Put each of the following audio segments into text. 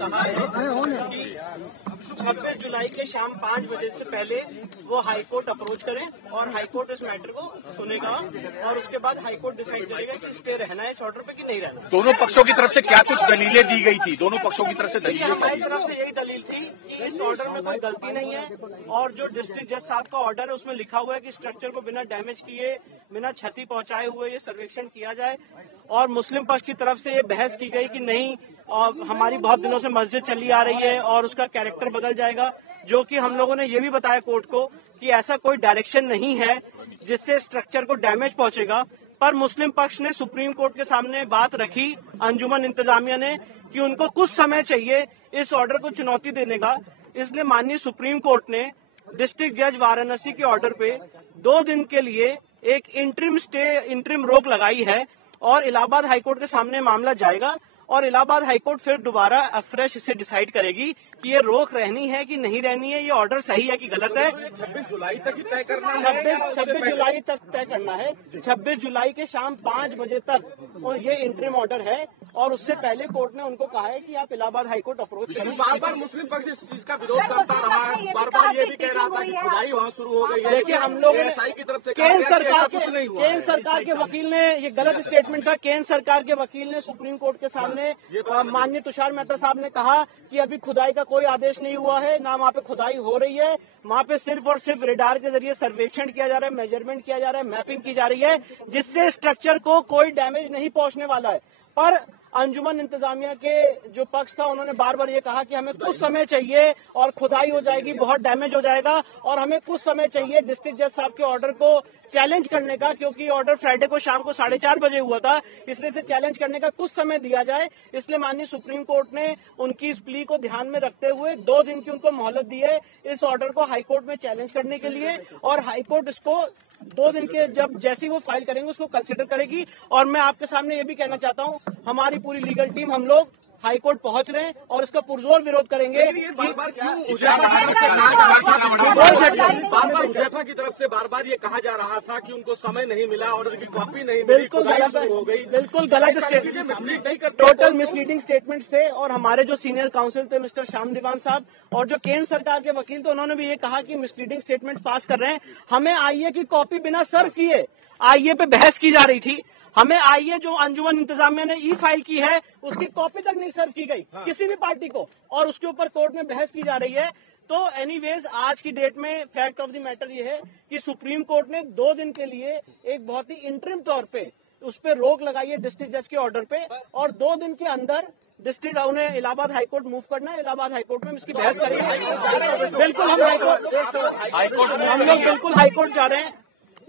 कहा है कि 26 जुलाई के शाम 5 बजे से पहले वो हाईकोर्ट अप्रोच करें और हाईकोर्ट इस मैटर को सुनेगा और उसके बाद हाईकोर्ट डिसाइड करेगा कि स्टे रहना है इस ऑर्डर पे कि नहीं रहना। दोनों पक्षों की तरफ से क्या कुछ दलीलें दी गई थी? दोनों पक्षों की तरफ से दलीलें हमारी तरफ से यही दलील थी कि इस ऑर्डर में कोई गलती नहीं है और जो डिस्ट्रिक्ट जज साहब का ऑर्डर है उसमें लिखा हुआ है कि स्ट्रक्चर को बिना डैमेज किए, बिना क्षति पहुंचाए हुए ये सर्वेक्षण किया जाए। और मुस्लिम पक्ष की तरफ से ये बहस की गई कि नहीं, हमारी बहुत दिनों से मस्जिद चली आ रही है और उसका कैरेक्टर बदल जाएगा, जो कि हम लोगों ने ये भी बताया कोर्ट को कि ऐसा कोई डायरेक्शन नहीं है जिससे स्ट्रक्चर को डैमेज पहुंचेगा। पर मुस्लिम पक्ष ने सुप्रीम कोर्ट के सामने बात रखी, अंजुमन इंतजामिया ने, कि उनको कुछ समय चाहिए इस ऑर्डर को चुनौती देने का। इसलिए माननीय सुप्रीम कोर्ट ने डिस्ट्रिक्ट जज वाराणसी के ऑर्डर पे 2 दिन के लिए एक इंटरिम रोक लगाई है और इलाहाबाद हाईकोर्ट के सामने मामला जाएगा और इलाहाबाद हाईकोर्ट फिर दोबारा अफ्रेश इसे डिसाइड करेगी कि ये रोक रहनी है कि नहीं रहनी है, ये ऑर्डर सही है कि गलत है। 26 जुलाई तक ही तय करना है। 26 जुलाई तक तय करना है। 26 जुलाई के शाम 5 बजे तक और ये इंटरिम ऑर्डर है और उससे पहले कोर्ट ने उनको कहा है कि आप इलाहाबाद हाईकोर्ट अप्रोच करें। बार मुस्लिम पक्ष इस चीज का विरोध करता रहा है, बार ये भी कह रहा था कि खुदाई वहाँ शुरू हो गई है। देखिए, हम लोग की तरफ से केंद्र सरकार के वकील ने, ये गलत स्टेटमेंट था, केंद्र सरकार के वकील ने सुप्रीम कोर्ट के सामने माननीय तुषार मेहता साहब ने कहा कि अभी खुदाई का कोई आदेश नहीं हुआ है, ना वहाँ पे खुदाई हो रही है, वहाँ पे सिर्फ और सिर्फ रेडार के जरिए सर्वेक्षण किया जा रहा है, मेजरमेंट किया जा रहा है, मैपिंग की जा रही है, जिससे स्ट्रक्चर को कोई डैमेज नहीं पहुंचने वाला है। पर अंजुमन इंतजामिया के जो पक्ष था उन्होंने बार बार ये कहा कि हमें कुछ समय चाहिए और खुदाई हो जाएगी, बहुत डैमेज हो जाएगा और हमें कुछ समय चाहिए डिस्ट्रिक्ट जज साहब के ऑर्डर को चैलेंज करने का, क्योंकि ऑर्डर फ्राइडे को शाम को 4:30 बजे हुआ था, इसलिए से चैलेंज करने का कुछ समय दिया जाए। इसलिए माननीय सुप्रीम कोर्ट ने उनकी इस प्ली को ध्यान में रखते हुए 2 दिन की उनको मोहलत दी है इस ऑर्डर को हाईकोर्ट में चैलेंज करने के लिए और हाईकोर्ट इसको 2 दिन के जैसे ही वो फाइल करेंगे उसको कंसिडर करेगी। और मैं आपके सामने ये भी कहना चाहता हूँ, हमारी पूरी लीगल टीम, हम लोग हाईकोर्ट पहुंच रहे हैं और इसका पुरजोर विरोध करेंगे। उजैफा की तरफ से बार ये कहा जा रहा था कि उनको समय नहीं मिला, ऑर्डर की कॉपी नहीं मिली, बिल्कुल गलत हो गई, बिल्कुल गलत स्टेटमेंट, टोटल मिसलीडिंग स्टेटमेंट्स थे। और हमारे जो सीनियर काउंसिल थे मिस्टर श्याम दीवान साहब और जो केंद्र सरकार के वकील थे, उन्होंने भी ये कहा कि मिसलीडिंग स्टेटमेंट पास कर रहे हैं। हमें आईए की कॉपी बिना सर्व किए आईए पे बहस की जा रही थी, हमें आईए जो अंजुमन इंतजामिया ने ई फाइल की है उसकी कॉपी तक नहीं सर्व की गई किसी भी पार्टी को और उसके ऊपर कोर्ट में बहस की जा रही है। तो एनीवेज आज की डेट में फैक्ट ऑफ द मैटर ये है कि सुप्रीम कोर्ट ने 2 दिन के लिए एक बहुत ही इंटरिम तौर पे उस पर रोक लगाई है डिस्ट्रिक्ट जज के ऑर्डर पे और 2 दिन के अंदर डिस्ट्रिक्ट उन्हें इलाहाबाद हाईकोर्ट मूव करना है। इलाहाबाद हाईकोर्ट में इसकी बहस करेंगे। बिल्कुल हम बिल्कुल हाईकोर्ट जा रहे हैं।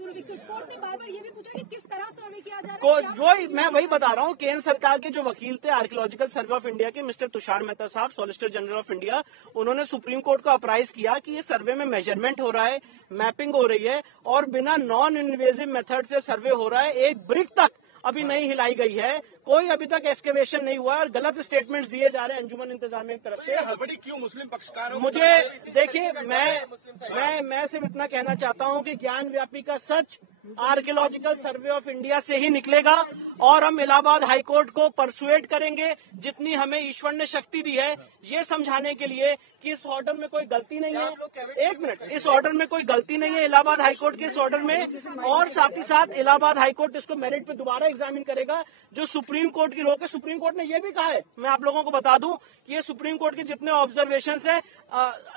कोर्ट ने बार-बार ये भी पूछा कि किस तरह सर्वे किया जा रहा है। मैं वही बता रहा हूँ, केंद्र सरकार के जो वकील थे आर्कियोलॉजिकल सर्वे ऑफ इंडिया के मिस्टर तुषार मेहता साहब, सॉलिसिटर जनरल ऑफ इंडिया, उन्होंने सुप्रीम कोर्ट को अप्राइज किया कि ये सर्वे में मेजरमेंट हो रहा है, मैपिंग हो रही है और बिना नॉन इन्वेजिव मेथड से सर्वे हो रहा है, एक ब्रिक तक अभी नहीं हिलाई गई है, कोई अभी तक एक्सकेवेशन नहीं हुआ और गलत स्टेटमेंट्स दिए जा रहे हैं अंजुमन इंतजामिया की तरफ से। हड़बड़ी क्यों मुस्लिम पक्षकारों? मुझे देखिए, मैं सिर्फ इतना कहना चाहता हूं कि ज्ञान व्यापी का सच आर्कियोलॉजिकल सर्वे ऑफ इंडिया से ही निकलेगा और हम इलाहाबाद हाईकोर्ट को परसुएट करेंगे जितनी हमें ईश्वर ने शक्ति दी है ये समझाने के लिए कि इस ऑर्डर में कोई गलती नहीं है। एक मिनट, इस ऑर्डर में कोई गलती नहीं है इलाहाबाद हाईकोर्ट के इस ऑर्डर में, और साथ ही साथ इलाहाबाद हाईकोर्ट इसको मेरिट पे दोबारा एग्जामिन करेगा। जो सुप्रीम कोर्ट की रोक है, सुप्रीम कोर्ट ने यह भी कहा है, मैं आप लोगों को बता दूं कि ये सुप्रीम कोर्ट के जितने ऑब्जर्वेशन है,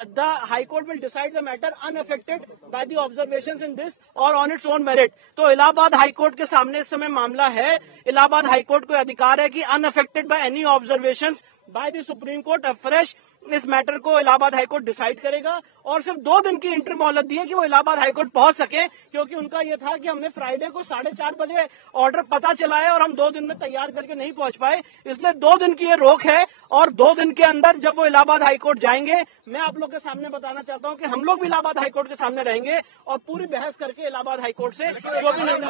the high court will decide the matter unaffected by the observations in this और ऑन इट्स ओन मेरिट। तो इलाहाबाद हाईकोर्ट के सामने इस समय मामला है, इलाहाबाद हाईकोर्ट को अधिकार है कि unaffected by any observations by the supreme court afresh इस मैटर को इलाहाबाद हाईकोर्ट डिसाइड करेगा और सिर्फ 2 दिन की इंटर मोहलत दी है कि वो इलाहाबाद हाईकोर्ट पहुंच सके, क्योंकि उनका ये था कि हमने फ्राइडे को 4:30 बजे ऑर्डर पता चला है और हम 2 दिन में तैयार करके नहीं पहुंच पाए, इसलिए 2 दिन की ये रोक है। और 2 दिन के अंदर जब वो इलाहाबाद हाईकोर्ट जाएंगे, मैं आप लोग के सामने बताना चाहता हूं कि हम लोग भी इलाहाबाद हाईकोर्ट के सामने रहेंगे और पूरी बहस करके इलाहाबाद हाईकोर्ट से जो भी निर्णय